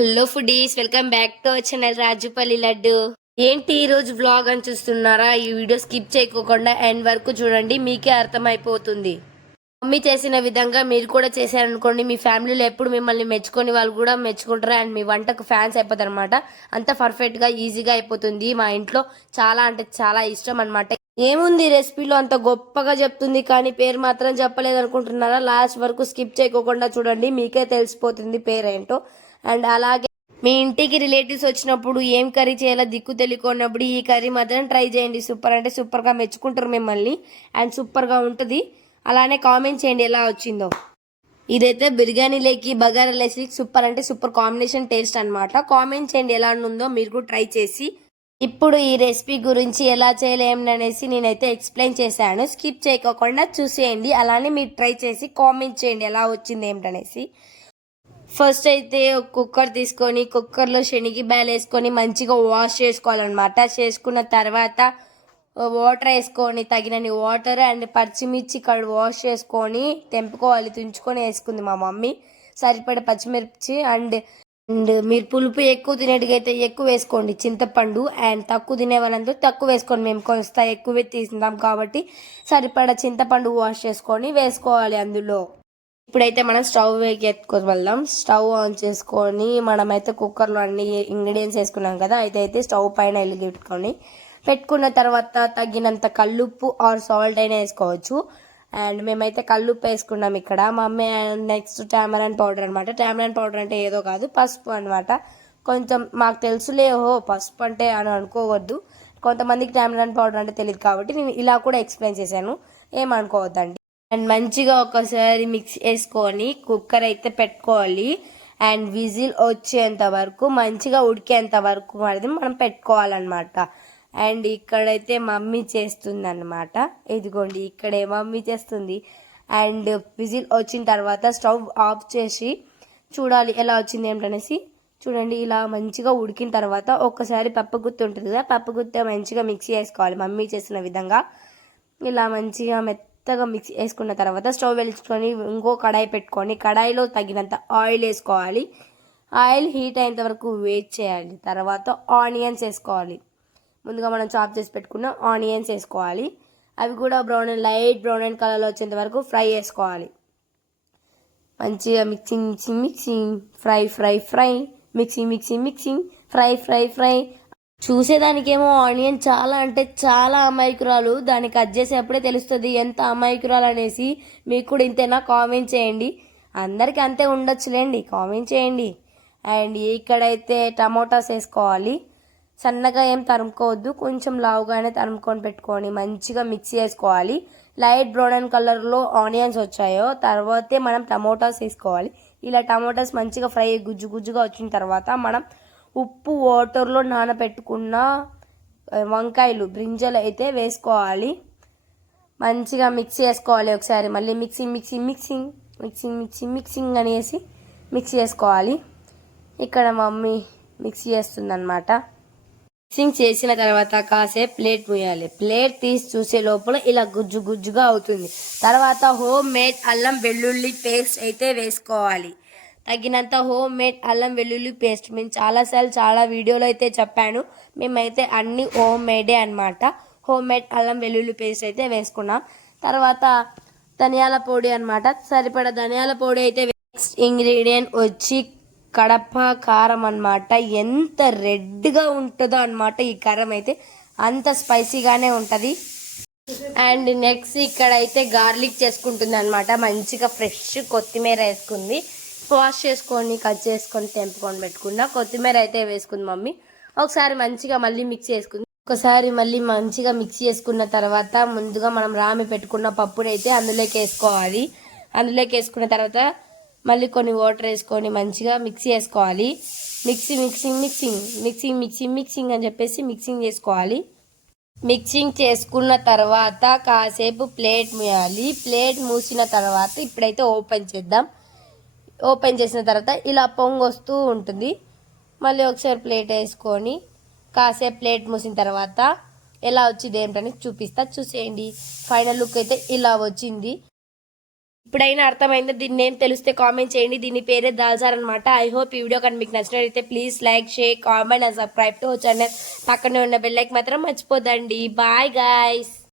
Hello foodies, welcome back to our channel Rajupalli laddu. ఏంటి ఈ రోజు వ్లాగ్ అని చూస్తున్నారా? ఈ వీడియో స్కిప్ చేయకోకుండా ఎండ్ వరకు చూడండి, మీకే అర్థమైపోతుంది. మమ్మీ చేసిన విధంగా మీరు కూడా చేశారనుకోండి, మీ ఫ్యామిలీలో ఎప్పుడు మిమ్మల్ని మెచ్చుకొని వాళ్ళు కూడా మెచ్చుకుంటారు అండ్ మీ వంటకు ఫ్యాన్స్ అయిపోతారు అనమాట. అంత పర్ఫెక్ట్ గా ఈజీగా అయిపోతుంది. మా ఇంట్లో చాలా అంటే చాలా ఇష్టం అనమాట. ఏముంది రెసిపీలో అంత గొప్పగా చెప్తుంది కానీ పేరు మాత్రం చెప్పలేదు అనుకుంటున్నారా? లాస్ట్ వరకు స్కిప్ చేయకోకుండా చూడండి, మీకే తెలిసిపోతుంది పేరేంటో. అండ్ అలాగే మీ ఇంటికి రిలేటివ్స్ వచ్చినప్పుడు ఏం కర్రీ చేయాలో దిక్కు తెలియకున్నప్పుడు ఈ కర్రీ మాత్రం ట్రై చేయండి. సూపర్ అంటే సూపర్గా మెచ్చుకుంటారు మిమ్మల్ని అండ్ సూపర్గా ఉంటుంది. అలానే కామెంట్ చేయండి ఎలా వచ్చిందో. ఇదైతే బిర్యానీలోకి బగారాలేసి సూపర్ అంటే సూపర్ కాంబినేషన్ టేస్ట్ అనమాట. కామెంట్ చేయండి ఎలా ఉందో మీరు కూడా ట్రై చేసి. ఇప్పుడు ఈ రెసిపీ గురించి ఎలా చేయలేమనేసి నేనైతే ఎక్స్ప్లెయిన్ చేశాను. స్కిప్ చేయకోకుండా చూసేయండి. అలానే మీరు ట్రై చేసి కామెంట్ చేయండి ఎలా వచ్చింది ఏమిటనేసి. ఫస్ట్ అయితే ఒక కుక్కర్ తీసుకొని కుక్కర్లో శనగ బ్యాలు వేసుకొని మంచిగా వాష్ చేసుకోవాలన్నమాట. చేసుకున్న తర్వాత వాటర్ వేసుకొని తగినన్ని వాటర్ అండ్ పచ్చిమిర్చి వాష్ చేసుకొని తెంపుకోవాలి. తుంచుకొని వేసుకుంది మా మమ్మీ. సరిపడ పచ్చిమిర్చి అండ్ అండ్ మీరు పులుపు ఎక్కువ తినేటికైతే ఎక్కువ వేసుకోండి చింతపండు. అండ్ తక్కువ తినే వాళ్ళంతా తక్కువ వేసుకోండి. మేము కొంత ఎక్కువే తీసిందాం కాబట్టి సరిపడ చింతపండు వాష్ చేసుకొని వేసుకోవాలి అందులో. ఇప్పుడైతే మనం స్టవ్ ఎత్తుకొని వెళ్దాం. స్టవ్ ఆన్ చేసుకొని మనమైతే కుక్కర్లో అన్ని ఇంగ్రీడియంట్స్ వేసుకున్నాం కదా, అయితే స్టవ్ పైన పెట్టుకున్న తర్వాత తగినంత కల్లుప్పు ఆర్ సాల్ట్ అయినా వేసుకోవచ్చు. అండ్ మేమైతే కల్లుప్పు వేసుకున్నాం ఇక్కడ. మా అమ్మ నెక్స్ట్ టామరన్ పౌడర్ అనమాట. టామరన్ పౌడర్ అంటే ఏదో కాదు, పసుపు అనమాట. కొంచెం మాకు తెలుసులే పసుపు అంటే అని అనుకోవద్దు. కొంతమందికి టామరన్ పౌడర్ అంటే తెలియదు కాబట్టి నేను ఇలా కూడా ఎక్స్ప్లెయిన్ చేశాను, ఏమనుకోవద్దండి. అండ్ మంచిగా ఒకసారి మిక్స్ చేసుకొని కుక్కర్ అయితే పెట్టుకోవాలి. అండ్ విజిల్ వచ్చేంత వరకు మంచిగా ఉడికేంత వరకు అనేది మనం పెట్టుకోవాలన్నమాట. అండ్ ఇక్కడైతే మమ్మీ చేస్తుంది అనమాట. ఇదిగోండి ఇక్కడే మమ్మీ చేస్తుంది. అండ్ విజిల్ వచ్చిన తర్వాత స్టవ్ ఆఫ్ చేసి చూడాలి ఎలా వచ్చింది ఏమిటనేసి. చూడండి ఇలా మంచిగా ఉడికిన తర్వాత ఒక్కసారి పప్పుగుత్తి ఉంటుంది కదా, పప్పుగుత్తి మంచిగా మిక్సీ వేసుకోవాలి మమ్మీ చేసిన విధంగా. ఇలా మంచిగా మెత్తగా మిక్స్ వేసుకున్న తర్వాత స్టవ్ వెలిగించుకొని ఇంకో కడాయి పెట్టుకొని కడాయిలో తగినంత ఆయిల్ వేసుకోవాలి. ఆయిల్ హీట్ అయ్యేంత వరకు వెయిట్ చేయాలి. తర్వాత ఆనియన్స్ వేసుకోవాలి. ముందుగా మనం చాప్ చేసి పెట్టుకున్న ఆనియన్స్ వేసుకోవాలి. అవి కూడా లైట్ బ్రౌన్ అండ్ కలర్లో వచ్చేంత వరకు ఫ్రై చేసుకోవాలి. మంచిగా mixing mixing mixing fry fry fry mixing mixing mixing fry fry fry. చూసేదానికేమో ఆనియన్ చాలా అంటే చాలా అమాయకురాలు, దాన్ని కట్ చేసేప్పుడే తెలుస్తుంది ఎంత అమాయకురాలు అనేసి. మీకు కూడా ఇంతేనా? కామెంట్ చేయండి. అందరికీ అంతే ఉండొచ్చులేండి, కామెంట్ చేయండి. అండ్ ఇక్కడైతే టమోటాస్ వేసుకోవాలి. సన్నగా ఏం తరుముకోవద్దు, కొంచెం లావుగానే తరుముకొని పెట్టుకొని మంచిగా మిక్సీ వేసుకోవాలి. లైట్ బ్రౌన్ అండ్ కలర్లో ఆనియన్స్ వచ్చాయో తర్వాతే మనం టమోటాస్ వేసుకోవాలి. ఇలా టమోటాస్ మంచిగా ఫ్రై గుజ్జు గుజ్జుగా వచ్చిన తర్వాత మనం ఉప్పు వాటర్లో నానబెట్టుకున్న వంకాయలు బ్రింజలు అయితే వేసుకోవాలి. మంచిగా మిక్స్ చేసుకోవాలి ఒకసారి. మళ్ళీ mixing mixing mixing mixing mixing mixing అనేసి మిక్స్ చేసుకోవాలి. ఇక్కడ మమ్మీ మిక్స్ చేస్తుందన్నమాట. మిక్సింగ్ చేసిన తర్వాత కాసేపు ప్లేట్ మూయాలి. ప్లేట్ తీసి చూసే లోపల ఇలా గుజ్జు గుజ్జుగా అవుతుంది. తర్వాత హోమ్ మేడ్ అల్లం వెల్లుల్లి పేస్ట్ అయితే వేసుకోవాలి. తగినంత హోమ్ మేడ్ అల్లం వెల్లుల్లి పేస్ట్ మేము చాలాసార్లు చాలా వీడియోలో అయితే చెప్పాను. మేమైతే అన్ని హోమ్ మేడే అనమాట. హోమ్ మేడ్ అల్లం వెల్లుల్లి పేస్ట్ అయితే వేసుకున్నాం. తర్వాత ధనియాల పొడి అనమాట. సరిపడా ధనియాల పొడి అయితే. నెక్స్ట్ ఇంగ్రీడియంట్ వచ్చి కడప కారం అనమాట. ఎంత రెడ్గా ఉంటుందో అనమాట ఈ కారం అయితే, అంత స్పైసీగానే ఉంటుంది. అండ్ నెక్స్ట్ ఇక్కడైతే గార్లిక్ చేసుకుంటుంది అనమాట. మంచిగా ఫ్రెష్ కొత్తిమీర వేసుకుంది. వాష్ చేసుకొని కట్ చేసుకొని తెంపుకొని పెట్టుకున్న కొత్తిమీర అయితే వేసుకుంది మమ్మీ. ఒకసారి మంచిగా మళ్ళీ మిక్స్ చేసుకుంది. ఒకసారి మళ్ళీ మంచిగా మిక్స్ చేసుకున్న తర్వాత ముందుగా మనం రామి పెట్టుకున్న పప్పుని అయితే అందులోకి వేసుకోవాలి. అందులోకి వేసుకున్న తర్వాత మళ్ళీ కొన్ని వాటర్ వేసుకొని మంచిగా మిక్స్ చేసుకోవాలి. Mixing mixing mixing mixing mixing mixing అని చెప్పేసి మిక్సింగ్ చేసుకోవాలి. మిక్సింగ్ చేసుకున్న తర్వాత కాసేపు ప్లేట్ మూయాలి. ప్లేట్ మూసిన తర్వాత ఇప్పుడైతే ఓపెన్ చేద్దాం. ఓపెన్ చేసిన తర్వాత ఇలా పొంగు వస్తూ ఉంటుంది. మళ్ళీ ఒకసారి ప్లేట్ వేసుకొని కాసేపు ప్లేట్ మూసిన తర్వాత ఎలా వచ్చింది ఏంటని చూపిస్తా, చూసేయండి. ఫైనల్ లుక్ అయితే ఇలా వచ్చింది. ఇప్పుడైనా అర్థమైందో దీన్ని ఏం తెలిస్తే కామెంట్ చేయండి. దీని పేరే దాల్చార్ అనమాట. ఐ హోప్ ఈ వీడియో కానీ మీకు నచ్చినట్లయితే please like, share, comment and subscribe to channel. పక్కనే ఉన్న బెల్ ఐకాన్ మాత్రం మర్చిపోదండి. Bye guys.